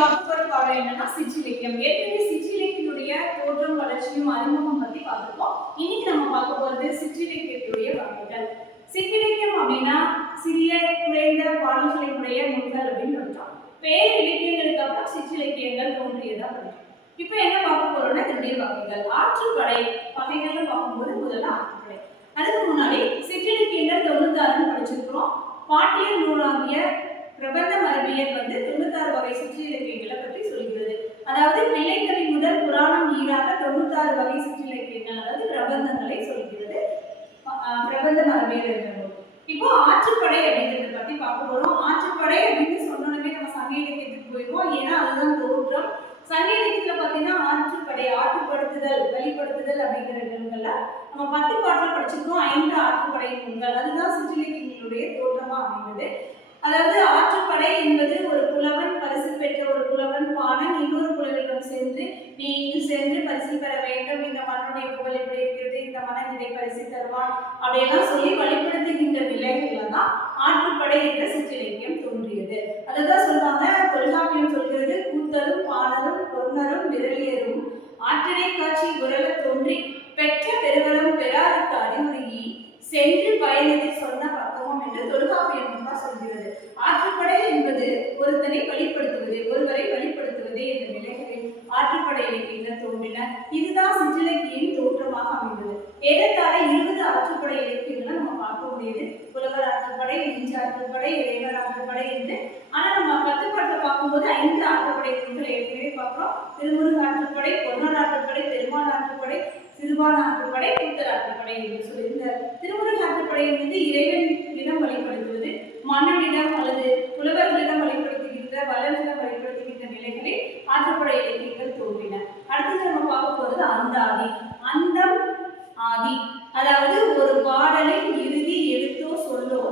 பார்க்க போற பாடம் என்னன்னா சிற்றிலக்கியம். ஏற்கனவே சிற்றிலக்கியத்துடைய தோற்றம் வளர்ச்சியும் அறிமுகம் பத்தி பார்த்துருக்கோம். இன்னைக்கு நம்ம பார்க்க போறது சிற்றிலக்கியத்துடைய வகைகள். சிற்றிலக்கியம் அப்படின்னா சிறிய குறைந்த பாடல்களை உடைய நூல்கள் அப்படின்னு சொல்றோம். பேர் இலக்கியங்களுக்கு அப்புறம் சிற்றிலக்கியங்கள் தோன்றியதா படிக்கும். இப்போ என்ன பார்க்க போறோம்னா இதனுடைய வகைகள். ஆற்றுப்படை வகைகள்னு பார்க்கும்போது முதல்ல ஆற்றுப்படை. அதுக்கு முன்னாடி சிற்றிலக்கியங்கள் 96 படிச்சிருக்கிறோம். பாட்டியல் நூலாகிய பிரபந்த மரபியல் 96 வகை சிற்றிலக்கியங்களை பற்றி சொல்கிறது. அதாவது பிள்ளைக்கவி முதல் புராணம் ஈடாக 96 வகை சிற்றிலக்கியங்கள் அதாவது பிரபந்தங்களை சொல்கிறது பிரபந்த மரபியல் என்ற நூல். இப்போ ஆற்றுப்படை அப்படிங்கிறத பத்தி பார்க்க போறோம். ஆற்றுப்படை அப்படின்னு சொன்னோமே நம்ம சங்க இலக்கியத்துக்கு போயிடுவோம். ஏன்னா அதுதான் தோற்றம். சங்க இலக்கியத்துல பாத்தீங்கன்னா ஆற்றுப்படை, ஆற்றுப்படுத்துதல், வெளிப்படுத்துதல் அப்படிங்கிற நூல்கள்ல நம்ம 10 பாட்டில் படிச்சிருக்கோம். 5 ஆற்றுப்படை நூல்கள். அதுதான் சிற்றிலக்கியங்களுடைய தோற்றமா அமைந்தது. அதாவது ஆற்றுப்படை என்பது ஒரு புலவன், பரிசு பெற்ற ஒரு புலவன் பாணன் இன்னொரு புலவரிடம் சென்று நீ இங்கு சென்று பரிசு பெற வேண்டும், இந்த மண்ணுடைய புகழ் எப்படி இருக்கிறது, இந்த மன்னன் இதை பரிசு தருவான் அப்படியெல்லாம் சொல்லி வழிபடுத்துகின்ற நிலைகள்ல தான் ஆற்றுப்படை என்ற சிற்றிலக்கியம் தோன்றியது. அதுதான் சொல்லுவாங்க, தொல்காப்பியம் சொல்கிறது, கூத்தரும் பாணரும் பொன்னரும் விரலியரும் ஆற்றினை காட்சி உரல தோன்றி பெற்ற பெருவளம் பெறாருக்கு அறிவுரையி சென்று பயனதை சொன்ன பக்குவம் என்று தொல்காப்பியம் சொல்கிறது. ஆற்றுப்படை என்பது ஒருத்தனை வழிபடுத்துவது, ஒருவரை வழிபடுத்துவது என்ற நிலைகளில் ஆற்றுப்படை இலக்கியங்கள் தோன்றின. இதுதான் சிற்றிலக்கியின் தோற்றமாக அமைந்தது. ஏறத்தாழ 20 ஆற்றுப்படை இலக்கியங்களை நம்ம பார்க்க முடியுது. புலவர் ஆற்றுப்படை, நெஞ்சு ஆற்றுப்படை, இறைவர் ஆற்றுப்படை என்று. ஆனா நம்ம 10 பாட்டில் பார்க்கும்போது 5 ஆற்றுப்படை நூல்களை ஏற்கனவே பார்க்கிறோம். திருமுருக ஆற்றுப்படை, பொன்னர் ஆற்றுப்படை, பெருமாள் ஆற்றுப்படை, சிறுபான் ஆற்றுப்படை, கூத்தர் ஆற்றுப்படை என்று சொல்லி இந்த திருமுருக ஆற்றுப்படை வந்து இறைவனிடம் வழிபடுத்துவது, மன்னனிடம் அல்லது புலவர்களிடம் வழிபடுத்துகின்ற, வள்ளலிடம் வழிபடுத்துகின்ற நிலைகளில் ஆற்றுப்படை இலக்கியங்கள் தோன்றின. அடுத்தது நம்ம பார்க்க போறது அந்தாதி. அந்தம் ஆதி, அதாவது ஒரு பாடலின் இறுதி எழுத்தோ சொல்லோ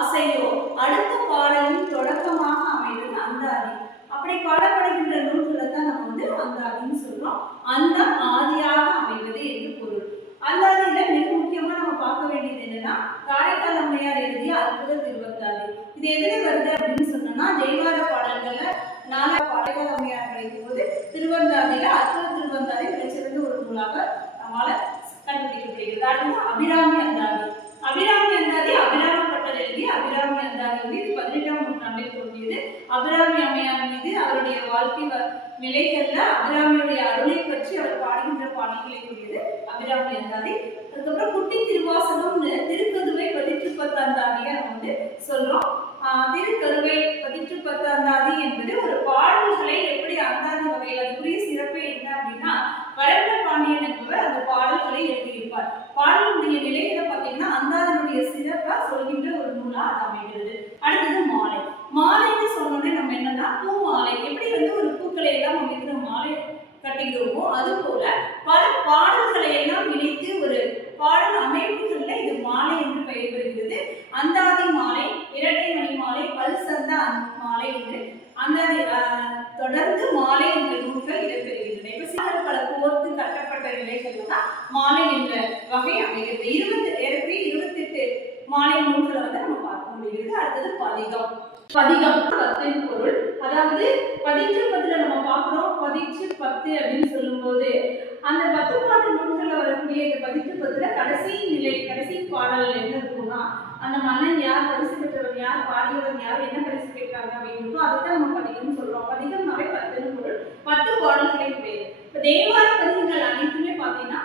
அசையோ அடுத்த பாடலின் தொடக்கமாக அமைவது அந்தாதி. அப்படி பாடப்படுகின்ற நூல்களை தான் நம்ம வந்து அந்தாதின்னு சொல்றோம். அந்தம் ஆதியாக அமைவது என்று பொருள். அந்தாதியில மிக முக்கியமா நம்ம பார்க்க வேண்டியது என்னன்னா காரைக்கால் அம்மையார் எழுதிய அற்புத திருவந்தாதி. இது எதுல வருது அப்படின்னு சொன்னோம்னா தேவார பாடல்கள்ல 4 காரைக்கால் அம்மையார் கிடைக்கும் போது திருவந்தாதியில அற்புத திருவந்தாதி மிகச்சிறந்த ஒரு நூலாக நம்மால கண்டுபிடிக்கப்படுகிறது. அடுத்து அபிராமி அந்தாதி. அபிராமி அந்தாதி அபிராமப்பட்டர் எழுதி அபிராமி அந்தாதி வந்து இது 18ஆம் நூற்றாண்டில் தோன்றியது. அபிராமி அம்மையார் மீது அவருடைய வாழ்க்கை நிலைகள்ல அபிராமியுடைய அருளை பற்றி அவர் பாடுகின்ற பாடல்களை கூடியது அபிராமி அந்தாதி. அதுக்கப்புறம் குட்டி திருவாசகம் திருக்கதுவை 18 அந்தாதியை நம்ம வந்து சொல்றோம். திருக்கருவை 18 அந்தாதி என்பது ஒரு பாடல்களை எப்படி அந்தாதி வகையில் அதுக்குரிய சிறப்பு என்ன அப்படின்னா வளர்ந்த பாண்டியன் என்பவர் அந்த பாடல்களை எழுதியிருப்பார். பாடலுடைய நிலைகளை பார்த்தீங்கன்னா அந்தாதியுடைய சிறப்பா சொல்கின்ற ஒரு நூலா அது அமைகிறது. அடுத்தது மாலை. மாலைன்னு சொன்னோடனே நம்ம என்னன்னா பூ மாலை எப்படி வந்து ஒரு பூக்களை எல்லாம் அமைக்கிற மாலை கட்டுகிறோமோ அது போல பல பாடல்களை எல்லாம் இணைத்து ஒரு பாடல் அமைப்புகள்ல இது மாலை என்று பெயர் பெறுகிறது. அந்தாதி மாலை, இரட்டை மணி மாலை, பல்சந்த மாலை என்று அந்தாதி தொடர்ந்து மாலை என்ற நூல்கள் இடம்பெறுகின்றன. இப்ப சில பல கோர்த்து கட்டப்பட்ட நிலைகள்ல தான் மாலை என்ற வகை அமைகிறது. 28 மாலை நூல்களை வந்து நம்ம பார்க்க முடிகிறது. அடுத்தது பதிகம். பதிகம் 10 பொருள். அதாவது 10 நம்ம பார்க்கிறோம். 10 அப்படின்னு சொல்லும் போது அந்த 10 பாட்டு நூல்கள்ல வரக்கூடிய இந்த 10 கடைசி நிலை, கடைசி பாடல் என்ன இருக்கும்னா அந்த மன்னன் யார், பரிசு பெற்றவர் யார், பாடியவர் யார், என்ன பரிசு பெற்றாங்க அப்படின்னு அதுதான் நம்ம பதிகம்னு சொல்றோம். பதிகம்னாவே 10 பொருள், 10 பாடல்களை உடையது. இப்ப தேவார பதிகங்கள் அனைத்துமே பார்த்தீங்கன்னா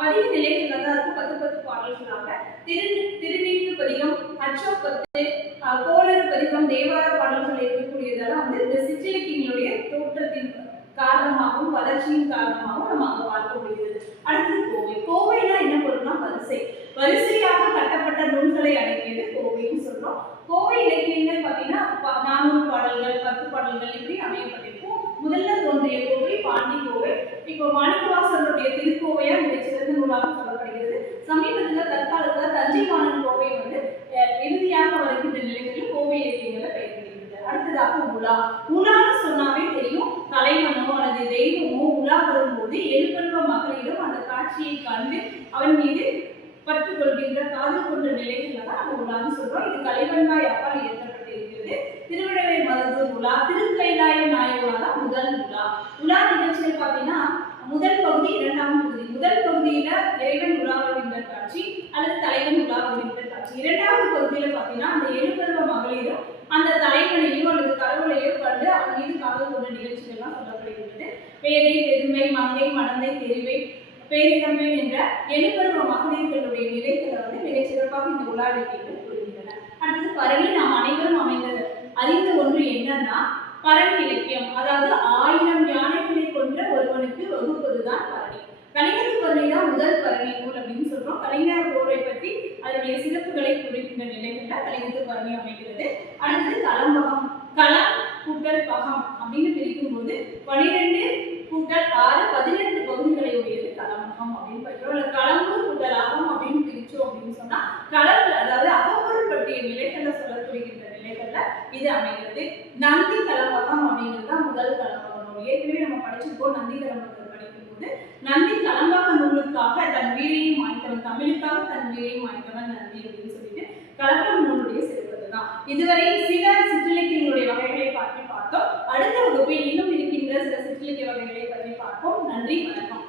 பதிக நிலைகள் தான் இருக்கும். 10 பாடல்களாக திருநீற்று பதிகம், அச்சப்பத்து, கோளறு பதிகம், தேவார பாடல்கள் இருக்கக்கூடியதெல்லாம் வந்து இந்த சிற்றிலக்கியங்களுடைய தோற்றத்தின் காரணமாகவும் வளர்ச்சியின் காரணமாகவும் நம்ம அங்க பார்க்க முடிகிறது. அடுத்தது கோவை. கோவைனா என்ன பொருள்னா வரிசை. வரிசையாக கட்டப்பட்ட நூல்களை அடங்கியது கோவைன்னு சொல்றோம். கோவை இலக்கியங்கள் பார்த்தீங்கன்னா 400 பாடல்கள், 10 பாடல்கள் இப்படி அமையப்பட்டிருக்கும். முதல்ல தோன்றிய கோவை பாண்டி கோவை. இப்போ மாணிக்கவாசகருடைய திருக்கோவையா மிகச்சிறந்த நூலாக சொல்லப்படுகிறது. சமீபத்தில் தற்காலத்துல தஞ்சை மாநகர் கோவை வந்து இறுதியாக வருகின்ற நிலைகளில் கோவை இலக்கியங்களை பெயர்கிறது. அடுத்ததாக உலா. உலான்னு சொன்னாவே தெரியும், தலைவனோ அல்லது தெய்வமோ உலா வரும்போது எழுபருவ மகளிரும் அந்த காட்சியை கண்டு அவன் மீது பற்று கொள்கின்ற காதல் கொண்ட நிலைகள்ல தான் அந்த உலான்னு சொல்றோம். இது கலைவன்பாய் அப்பால் ஏற்பட்டிருக்கிறது. திருவிழவை மருதூர் உலா, திருக்கைலாய நாயர் உலா தான் முதல் உலா. உலா நிகழ்ச்சிகள் பார்த்தீங்கன்னா முதல் பகுதி, இரண்டாம் பகுதி. முதல் பகுதியில இறைவன் உலா வருகின்ற காட்சி அல்லது தலைவன் உலா வருகின்ற காட்சி. இரண்டாவது பகுதியில பார்த்தீங்கன்னா அந்த எழுபருவ மகளிரும் அந்த தலைவனையோ அல்லது கடவுளையோ கண்டு அவன் மீது காதல் கொண்ட நிகழ்ச்சிகள்லாம் சொல்லப்படுகின்றது. பேரை, பெருமை, மங்கை, மடந்தை, தெரிவை, பேரிடம்பெண் என்ற எழுபருவ மகளிர்களுடைய நிலைகளை மிகச் சிறப்பாக இந்த உலா இலக்கியங்கள் கூறுகின்றன. அடுத்தது பரணி. நாம் அனைவரும் அறிந்த ஒன்று என்னன்னா பரணி இலக்கியம், அதாவது 1000 யானைகளை கொன்ற ஒருவனுக்கு வகுப்பதுதான் பரணி. கலிங்கத்து பரணி தான் முதல் பரணி நூல் அப்படின்னு சொல்றோம். கலிங்கர் போரை பற்றி அதனுடைய சிறப்புகளை குறிக்கின்ற நிலைகள்ல கலிங்கத்து பரணி அமைகிறது. அடுத்தது களம்பகம். களம் கூட்டல் பகம் அப்படின்னு பிரிக்கும் போது 12 கூட்டல் 6 18 பகுதிகளை உடையது களம்பகம் அப்படின்னு படிக்கிறோம். களம்பு கூட்டல் அகம் அப்படின்னு பிரிச்சோம் அப்படின்னு சொன்னா களம், அதாவது அகப்பொருள் பற்றிய நிலைகளை சொல்லப்படுகின்ற நிலைகள்ல இது அமைகிறது. நந்தி களம்பகம் அப்படிங்கிறது தான் முதல் களம்பகம் நூல். ஏற்கனவே நம்ம படிச்சிருக்கோம். நந்தி களம்பகத்தை படிக்கும் போது நந்தி களம்பக நூலுக்காக தன் வீரையும் மாய்த்தவன், தமிழுக்காக தன் வீரையும் மாய்த்தவன் நந்தி அப்படின்னு சொல்லிட்டு களம்பக நூலுடைய சிறப்பு தான். இதுவரை சில சிற்றிலக்கியங்களுடைய வகைகளை பற்றி பார்த்தோம். அடுத்த வகுப்பில் இன்னும் இருக்கின்ற சில சிற்றிலக்கிய வகைகளை பற்றி பார்ப்போம். நன்றி, வணக்கம்.